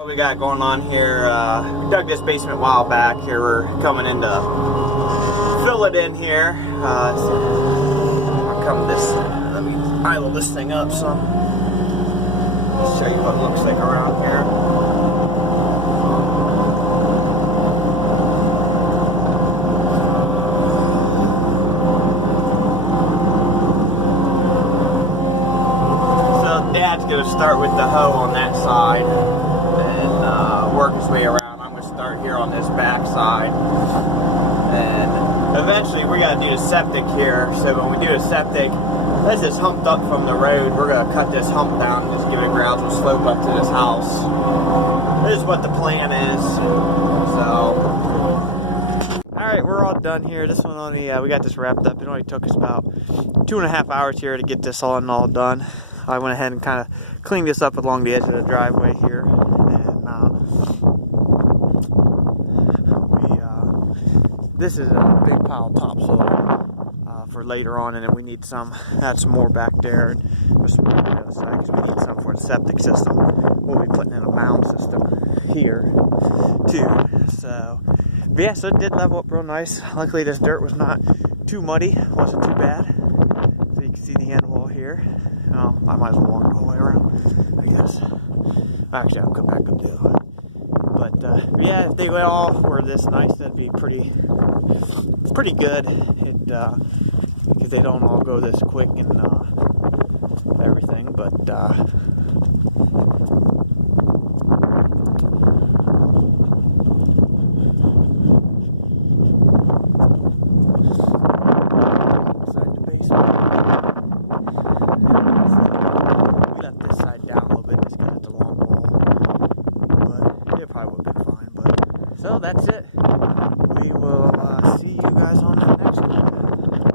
What we got going on here, we dug this basement a while back. Here we're coming in to fill it in here. Let me idle this thing up some. Show you what it looks like around here. So Dad's going to start with the hoe on that side and work his way around. I'm going to start here on this back side. And eventually we got to do the septic here. So when we do the septic, as it's humped up from the road, we're going to cut this hump down and just give it a gradual slope up to this house. This is what the plan is. So, alright, we're all done here. This one only, we got this wrapped up. It only took us about 2.5 hours here to get this all done. I went ahead and kind of cleaned this up along the edge of the driveway here. And this is a big pile of topsoil for later on, and then we need some more back there, and some more on the other side because we need some for the septic system. We'll be putting in a mound system here too. So, but yeah, so it did level up real nice. Luckily, this dirt was not too muddy, wasn't too bad. So you can see the end wall here. Oh, I might as well walk all the way around, I guess. Actually, I'll come back up the other way. But yeah, if they all were this nice, that'd be pretty good. If they don't all go this quick and everything, but looks like the basement. We left this side down a little bit just because it's a long wall, but it probably would have been fine. But so that's it. We will see you